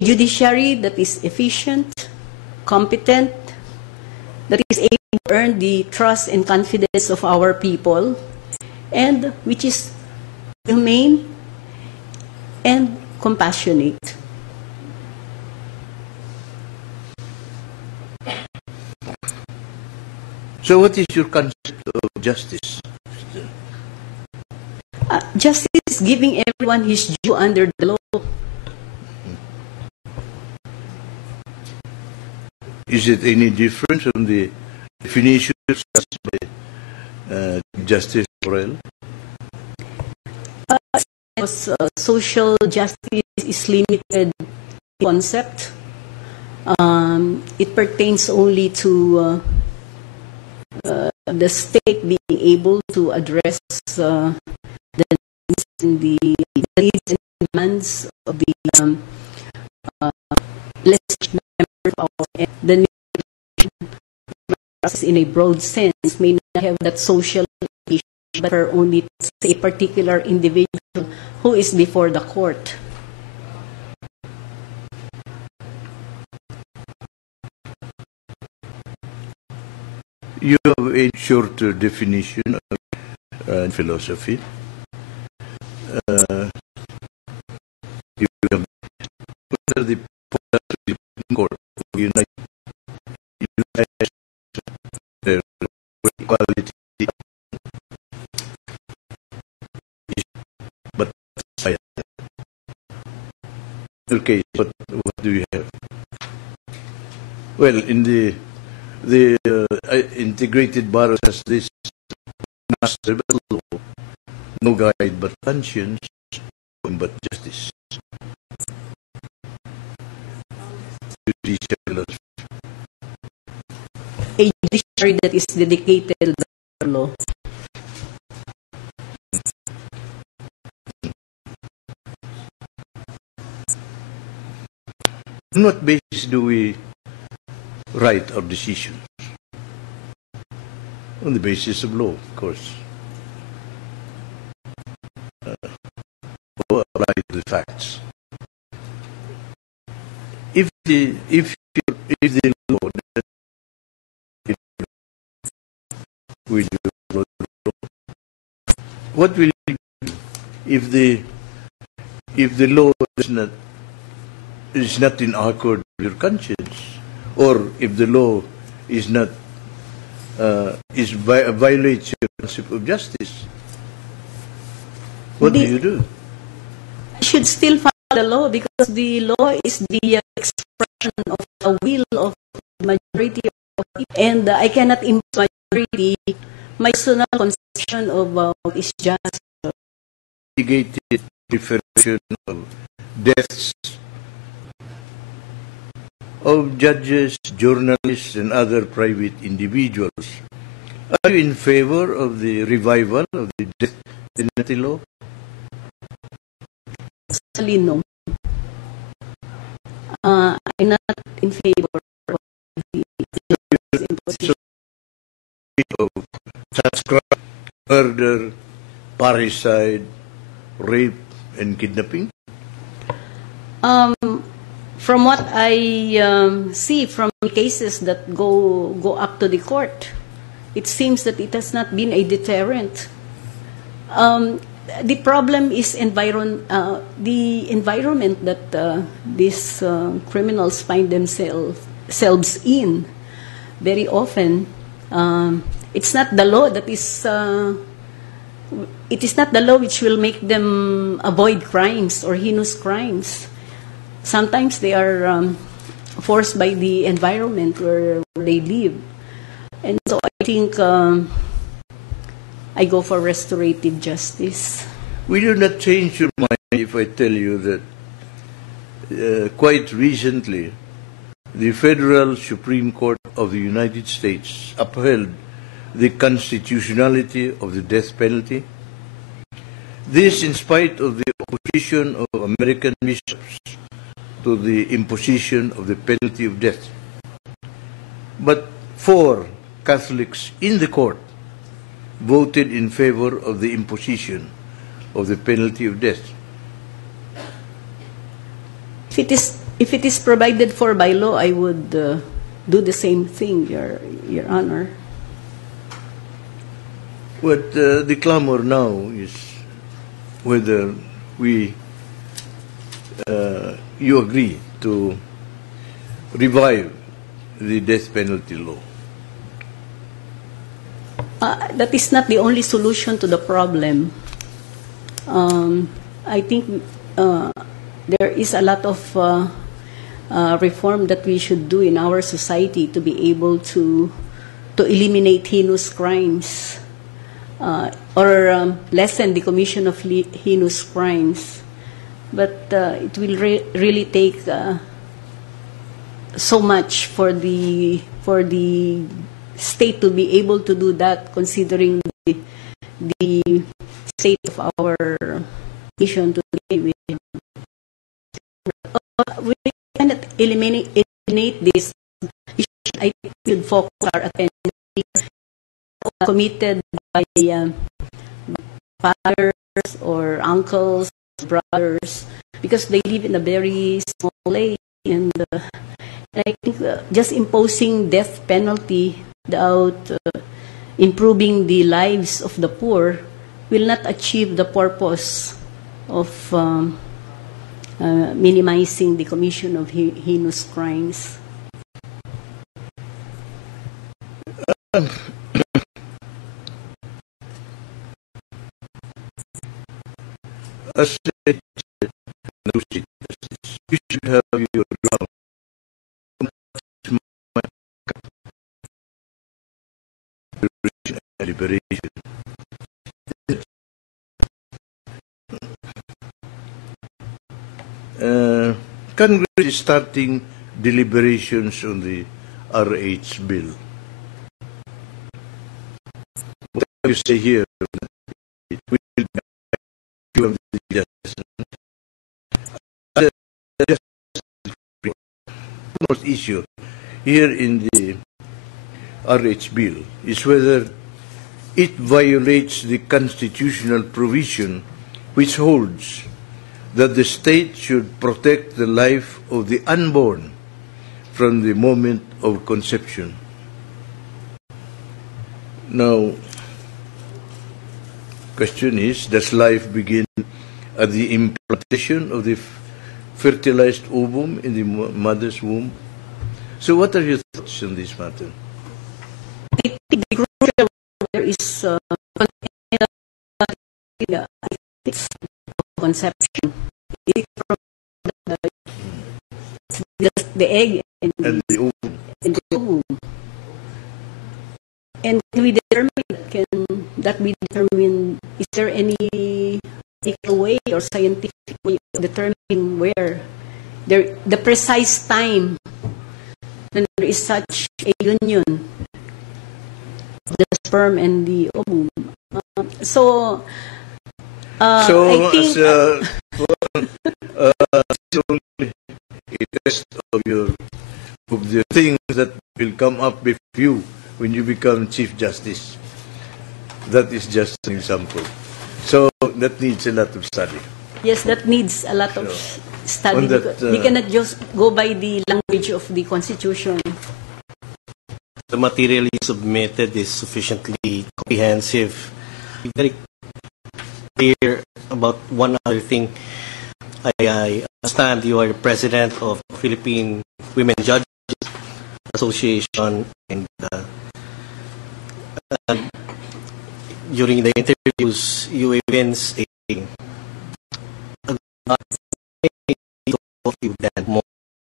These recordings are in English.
judiciary that is efficient, competent, that is able to earn the trust and confidence of our people, and which is humane and compassionate. So what is your concept of justice? Justice is giving everyone his due under the law. Is it any different from the definition by Justice Borrell? Social justice is limited concept. It pertains only to the state being able to address the needs and demands of the legislative members of the process in a broad sense may not have that social issue, but are only a particular individual who is before the court. You have a short definition of philosophy. You have under the Supreme Court of United equality, but okay. What do you have? Well, in the integrated bar has this master law, no guide but conscience, but justice. A judiciary that is dedicated to the law. On what basis do we write our decisions? On the basis of law, of course. Or apply the facts. If the law will follow the law, what will you do if the law is not in accord with your conscience, or if the law is not violates your concept of justice? What do you do? I should still follow the law, because the law is the expression of the will of the majority of people, and I cannot impose majority my personal conception of what is just. Mitigated differentiation of deaths of judges, journalists, and other private individuals. Are you in favor of the revival of the death penalty law? Actually, no. I'm not in favor of the imposition of such crime, murder, parricide, rape, and kidnapping? From what I see from cases that go up to the court, it seems that it has not been a deterrent. The problem is the environment that these criminals find themselves in. Very often, it's not the law that is. It is not the law which will make them avoid crimes or heinous crimes. Sometimes they are forced by the environment where they live. And so I think I go for restorative justice. Will you not change your mind if I tell you that quite recently the Federal Supreme Court of the United States upheld the constitutionality of the death penalty? This in spite of the opposition of American bishops to the imposition of the penalty of death. But 4 Catholics in the court voted in favor of the imposition of the penalty of death. If it is If it is provided for by law, I would do the same thing, Your Honor. What the clamor now is whether you agree to revive the death penalty law. That is not the only solution to the problem. I think there is a lot of reform that we should do in our society to be able to eliminate heinous crimes or lessen the commission of heinous crimes. But it will really take so much for the state to be able to do that, considering the state of our nation today. We cannot eliminate this. I think we should focus our attention committed by fathers or uncles, brothers, because they live in a very small place, and I think just imposing death penalty without improving the lives of the poor will not achieve the purpose of minimizing the commission of heinous crimes. As a you should have your ground. Liberation. Congress is starting deliberations on the RH bill. What you say here? It will be the most issue here in the RH bill is whether it violates the constitutional provision which holds that the state should protect the life of the unborn from the moment of conception. Now, question is, does life begin at the implantation of the fertilized ovum in the mother's womb? So what are your thoughts on this matter? I think the crucial there is conception. It from the egg and the ovum. And can we determine, is there any technical way or scientific way of determining where the precise time when there is such a union of the sperm and the ovum? So I think it's only a test of the things that will come up with you when you become Chief Justice. That is just an example. So that needs a lot of study. Yes, that needs a lot of study. That, we cannot just go by the language of the Constitution. The material you submitted is sufficiently comprehensive, very clear about one other thing. I understand you are the president of Philippine Women Judges Association, and during the interviews, you evince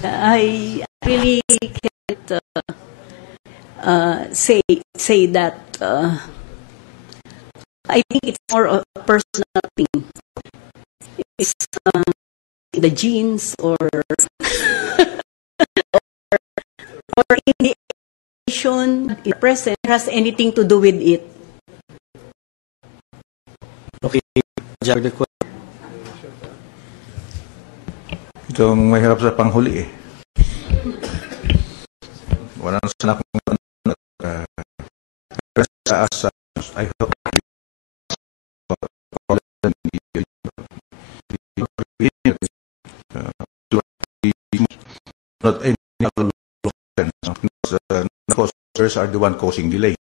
I really can't say that. I think it's more of a personal thing. It's the genes or in the nation, in the present, has anything to do with it. Okay, ito ang mahirap sa panghuli eh. Wala na sana akong I hope not any allocation, because coasters are the one causing delay.